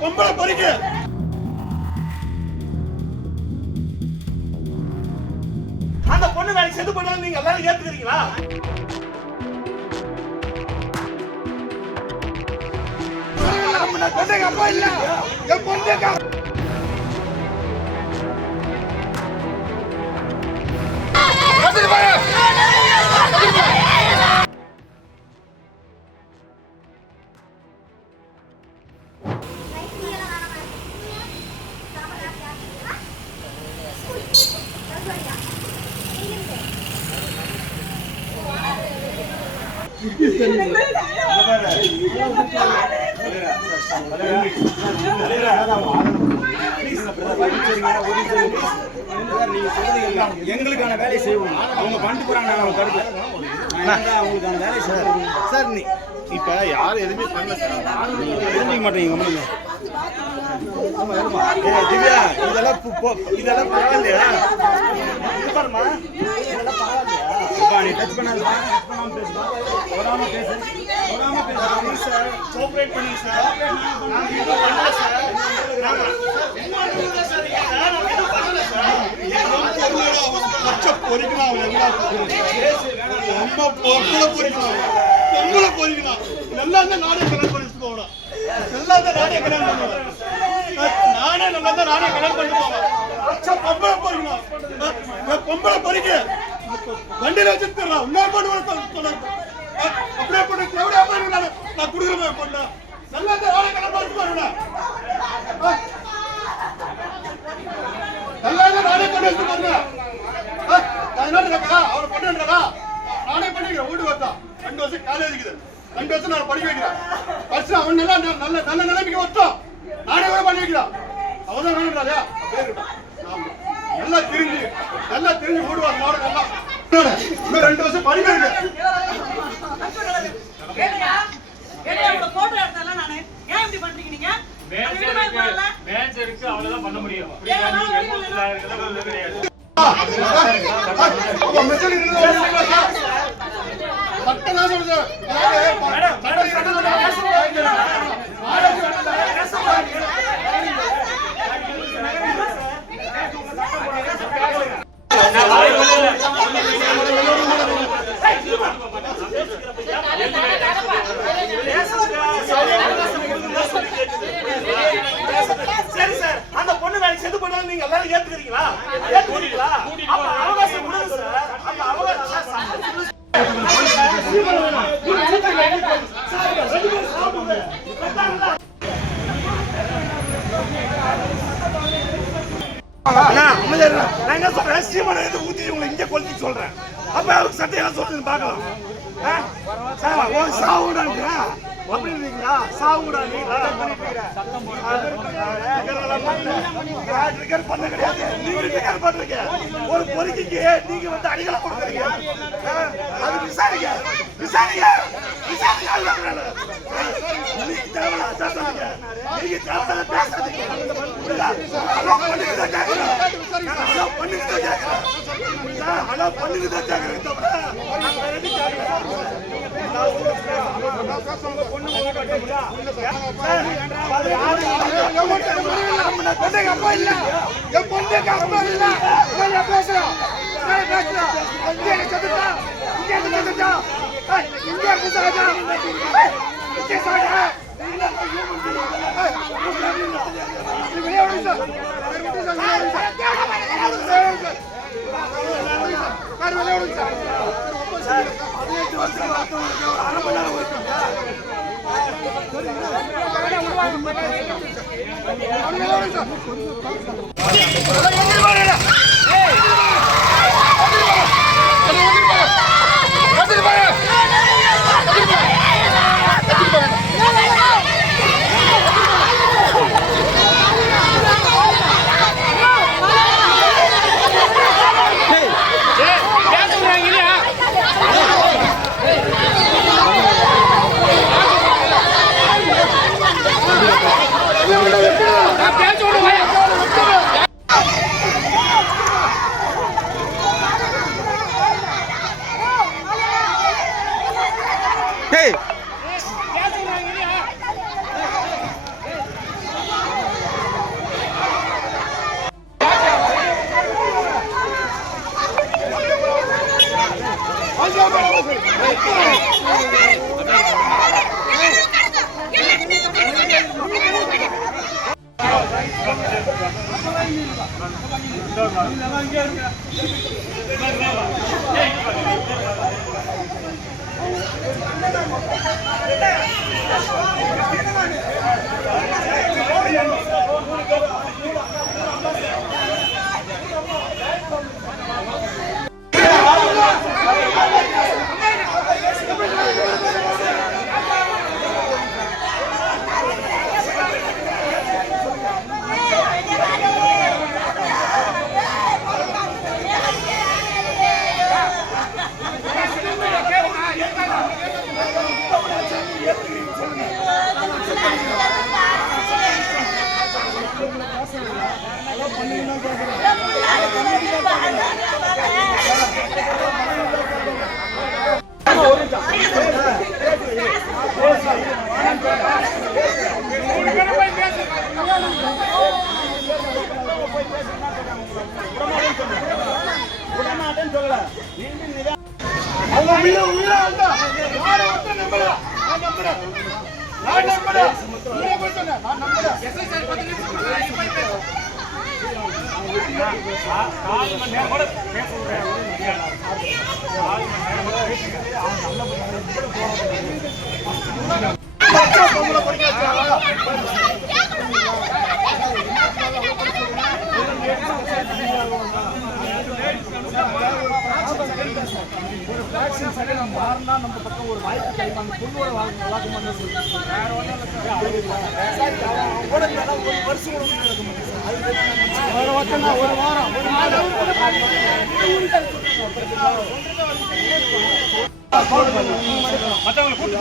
பொம்பளை பொறிக்க அந்த பொண்ணு வேலைக்கு செது பண்ணாலும் நீங்க எல்லாரும் ஏத்துக்கிறீங்களா? அப்பா இல்ல என் பொண்ணு எங்களுக்கான வேலை செய்வோம். அவங்க பண்ணிட்டு போறாங்க, அவங்களுக்கான வேலை செய்வோம் சார். இப்ப யாரும் எதுவுமே பண்ணல சார், தெரிஞ்சுக்க மாட்டேங்க. திவ்யா இதெல்லாம் பரவாயில்லையா? பாருமா, இதெல்லாம் பரவாயில்லையா? நீ டச் பண்ணாதா, வராம பேசு, சார். கோஆபரேட் பண்ணுங்க சார். நாங்க இது பண்ணல சார். பச்சை பொறிக்கணும், அவன் எல்லாம் ரொம்ப பொம்பளை பொறிக்கணும், பொம்பளை பொறிக்கணும். எல்லாம் தான் நானே கல்யாணம் பண்ணிட்டு போகணும், எல்லாம் தான் நானே கல்யாணம் பண்ணுவேன். நானே நல்லா தான் நானே கல்யாணம் பண்ணிட்டு போவேன். பச்சை பொம்பளை பொறிக்கணும், பொம்பளை பொறிக்க வண்டியில வச்சுருக்கான். இன்னொரு பொண்ணு அப்படியே பொண்ணு எவ்வளோ போயிருங்க, நான் கொடுக்குற பொண்ணு நல்லா தான் நானே கல்யாணம் பண்ணிட்டு போவேன். நல்லா தான் நானே பண்ணி வச்சு பாருங்க. அவரை பண்ணுறா நானே பண்ணிக்கிறேன். வீடு வரதான் 2 வருஷம் காலேஜுக்குது, 2 வருஷம் நான் படிக்க வைக்கிறேன். ஃபர்ஸ்ட் அவன் நல்லா நல்ல நல்ல நிலைமைக்கு வரட்டும், நானே கூட பண்ணி வைக்கிறேன். அவன் தான் வேணுன்றாரு நல்லா தெரிஞ்சு ஓடுவாங்க. நாடு நல்லா இன்னும் 2 வருஷம் படிக்க வைக்கிறேன். அவ்வளவுதான் பண்ண முடியும். சரி சார், அந்த பொண்ணு வேலைக்கு செது பண்ணாலும் நீங்க எல்லாரும் ஏத்துக்கிறீங்களா? ஏத்துக்கிறீங்களா? அப்ப அவகாசம் கொடுங்க சார். அப்ப அவகாசம் நான் என்ன சொல்றேன், சீமான ஊத்தி உங்களை இங்க கொளுத்தி சொல்றேன். அப்ப அவருக்கு சட்டையெல்லாம் சொல்லுங்க பாக்கலாம். சாவுடாங்க அப்படி இருக்கீங்களா? சாவுடா நீங்க பண்ண கிடையாது. நீங்க பண்றீங்க ஒரு பொறுக்கிக்கு நீங்க வந்து அடிகளை கொடுக்குறீங்க. அது விசாரிங்க. அப்பா இல்ல என் பொண்ணுக்கு அப்பா இல்ல பேசுறோம். டேய் மாறினா நம்ம பக்கம் ஒரு வாய்ப்பு கிடைக்கும். பொண்ணோட வழக்கம் ஒரு வாரம் மற்றவங்களை கூட்டு